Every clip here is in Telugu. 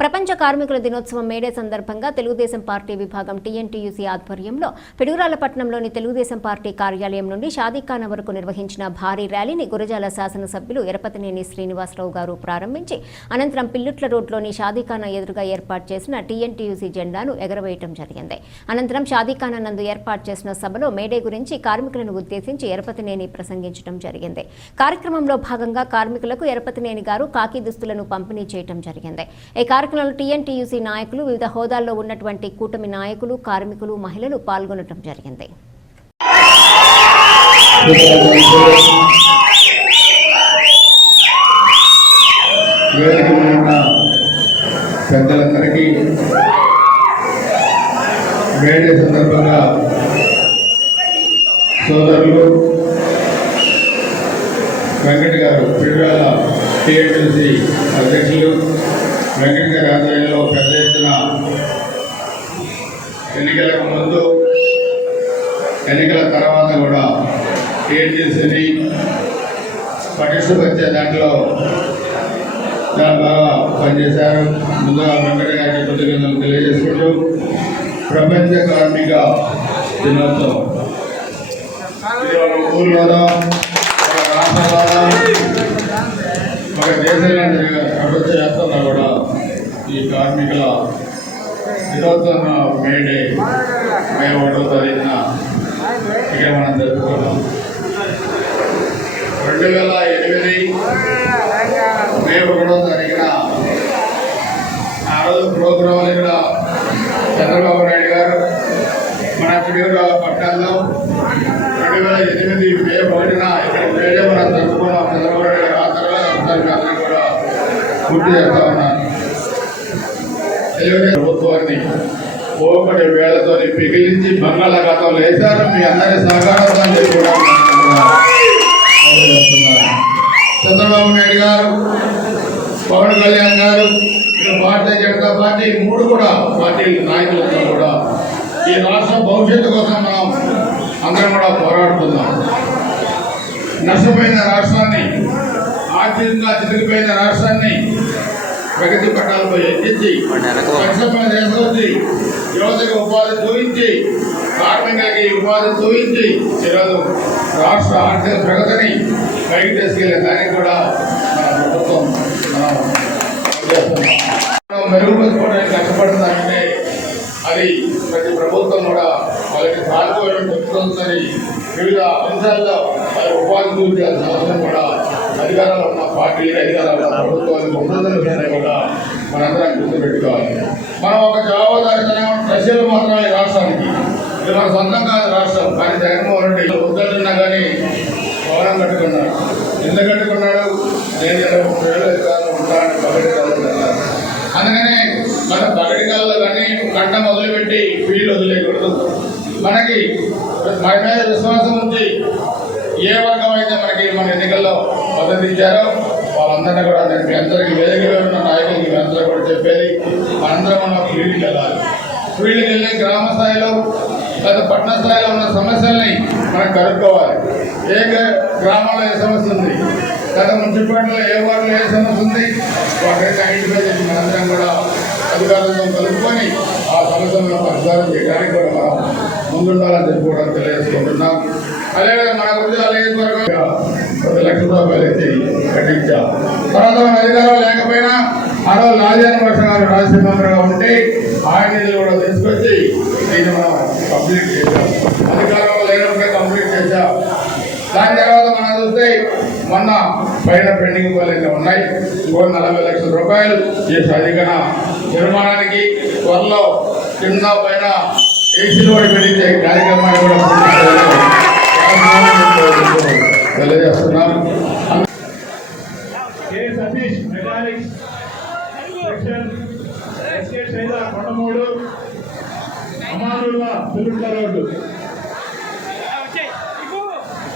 ప్రపంచ కార్మికుల దినోత్సవం మేడే సందర్భంగా తెలుగుదేశం పార్టీ విభాగం టీఎన్టీయూసీ ఆధ్వర్యంలో పిడుగురాళ్లపట్నంలోని తెలుగుదేశం పార్టీ కార్యాలయం నుండి షాదీఖానా వరకు నిర్వహించిన భారీ ర్యాలీని గురజాల శాసనసభ్యులు ఎరపతినేని శ్రీనివాసరావు గారు ప్రారంభించి అనంతరం పిల్లుట్ల రోడ్లోని షాదీఖానా ఎదురుగా ఏర్పాటు చేసిన టీఎన్టీయూసీ జెండాను ఎగరవేయడం జరిగింది. అనంతరం షాదీఖానా నందు ఏర్పాటు చేసిన సభలో మేడే గురించి కార్మికులను ఉద్దేశించి ఎరపతినేని ప్రసంగించడం జరిగింది. కార్యక్రమంలో భాగంగా కార్మికులకు ఎరపతినేని గారు కాకి దుస్తులను పంపిణీ చేయడం జరిగింది. ఈ కార్యక్రమంలో టీఎన్టీయూసీ నాయకులు, వివిధ హోదాల్లో ఉన్నటువంటి కూటమి నాయకులు, కార్మికులు, మహిళలు పాల్గొనడం జరిగింది. పెద్దలందరికీ మేడే సందర్భంగా సోదరులు వెంకట గారు, పిడుగురాళ్ల టీఎన్టీయూసీ అధ్యక్షులు వెంకట గారి ఆధ్వర్యంలో పెద్ద ఎత్తున ఎన్నికలకు ముందు, ఎన్నికల తర్వాత కూడా టీఎన్టీయూసీని పటిష్టపరిచే దాంట్లో చాలా బాగా పనిచేశారు. ముందుగా వెంకట గారికి కృతజ్ఞతలు తెలియజేసుకుంటూ ప్రపంచ కార్మిక దినోత్సవం ఊళ్ళోనో, ఒక రాష్ట్రంలోనో, ఒక దేశంలో ప్రపంచ వ్యాప్తంగా కూడా ఈ కార్మికుల దినోత్సవం మేడే మే 1వ తారీఖున ఇక్కడ మనం జరుపుకున్నాం. 2008 మే 1వ తారీఖున ఆ రోజు ప్రోగ్రాంలు ఇక్కడ చంద్రబాబు నాయుడు గారు మన పిడుగురాళ్లపట్నంలో 2008 మే 1న ఇక్కడ మేడే మనం జరుపుకున్నాం. చంద్రబాబు నాయుడు గారు ఆ తర్వాత కూడా పూర్తి చేస్తా ఉన్నారు. ప్రభుత్వాన్ని పోకటి వేళతో పిగిలించి బంగాళాఖాతంలో వేశారు. మీ అందరి సహకారంతో కూడా చంద్రబాబు నాయుడు గారు, పవన్ కళ్యాణ్ గారు, భారతీయ జనతా పార్టీ, 3 కూడా పార్టీల నాయకులతో కూడా ఈ రాష్ట్ర భవిష్యత్తు కోసం మనం అందరం కూడా పోరాడుతున్నాం. నష్టపోయిన రాష్ట్రాన్ని, ఆర్థికంగా చితికిపోయిన రాష్ట్రాన్ని ప్రగతి పట్టాలపై ఎక్కించి, పరిశ్రమలు తీసుకొచ్చి, యువతకు ఉపాధి చూపించి, కార్మికులకి ఉపాధి చూపించి ఈరోజు రాష్ట్ర ఆర్థిక ప్రగతిని పైకి తీసుకెళ్లే దానికి కూడా మన ప్రభుత్వం మెరుగుపరుచుకోవడానికి కష్టపడుతుందంటే అది ప్రతి ప్రభుత్వం కూడా వాళ్ళకి సానుకూలం చెప్తుందని వివిధ అంశాల్లో వాళ్ళ ఉపాధి చూపించాల్సిన అవసరం కూడా అధికారాలు ఉన్న పార్టీలు, అధికారాలు ఉన్న ప్రభుత్వాలకు ఉంటుందని కూడా మనందరం గుర్తుపెట్టుకోవాలి. మనం ఒక జవాబుదారితనం ప్రజలు మాత్రమే రాష్ట్రానికి, ఇది మన సొంతం కాదు రాష్ట్రం. కానీ జగన్మోహన్ రెడ్డి ఉద్దరున్నా కానీ భవనం కట్టుకున్నాడు. ఎందుకు కట్టుకున్నాడు? నేను 30 ఏళ్ళ అధికారంలో ఉంటానని పగటికాలంలో అన్నారు. అందుకనే మన పగటికాలలో కానీ గంట మొదలుపెట్టి ఫీల్డ్ వదిలేకూడదు. మనకి మన మీద విశ్వాసం ఉంది. ఏ వర్గం అయితే మనకి మన ఎన్నికల్లో మద్దతు ఇచ్చారో వాళ్ళందరినీ కూడా నేను మీ అందరికీ వేదికగా ఉన్న నాయకులకి మీ అందరూ కూడా చెప్పేది, మనందరం మన ఫీల్డ్కి వెళ్ళాలి. ఫీల్డ్కి వెళ్ళి గ్రామ స్థాయిలో లేదా పట్టణ స్థాయిలో ఉన్న సమస్యల్ని మనం కనుక్కోవాలి. ఏ గ్రామంలో ఏ సమస్య ఉంది, లేదా మున్సిపాలిటీలో ఏ వార్డులో ఏ సమస్య ఉంది, వాటిని ఐడెంటిఫై చేసి మనందరం కూడా అధికారులతో కలుపుకొని ఆ సమస్యలను పరిష్కారం చేయడానికి కూడా మనం ముందుండాలని చెప్పుకోవడానికి తెలియజేసుకుంటున్నాం. అదేవిధంగా మన గురించి నియోజకవర్గం 10 లక్షల రూపాయలు ఎత్తి కట్టించాం. తర్వాత మన అధికారాలు లేకపోయినా ఆ రోజు రాజధాని వర్షం గారు రాజ్యసభ మెంబర్గా ఉంటే ఆయన నిధులు కూడా తీసుకొచ్చి దీన్ని మనం కంప్లీట్ చేశాం. అధికారంలో లేనప్పుడే కంప్లీట్ చేశాం. దాని తర్వాత మనం చూస్తే మొన్న పైన పెండింగ్ పనులు ఉన్నాయి. 40 లక్షల రూపాయలు ఈ సాధికన నిర్మాణానికి, త్వరలో కింద పైన ఏసీలు కూడా పెట్టించే కార్యక్రమాన్ని కూడా తెలియజేస్తున్నాం. Satish mechanics section, SK Saida Kondamudu, Amanullah Pilutla road.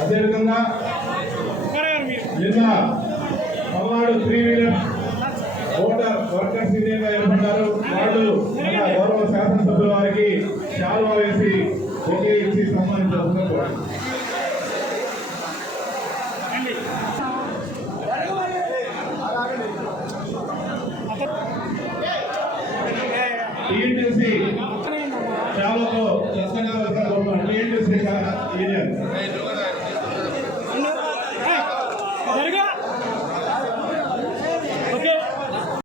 అదేవిధంగా నిన్న పల్నాడు 3 వీలర్ ఓటర్ వర్కర్స్ యూనియన్గా ఏర్పడ్డారు. వాళ్ళు మన గౌరవ శాసనసభ్యుల వారికి శాలువా వేసి ఒకే ఇచ్చి సన్మానించాల్సిన టీఎన్టీసీ సేవలతో సత్సంగాలు టీఎన్టీసీ యూనియన్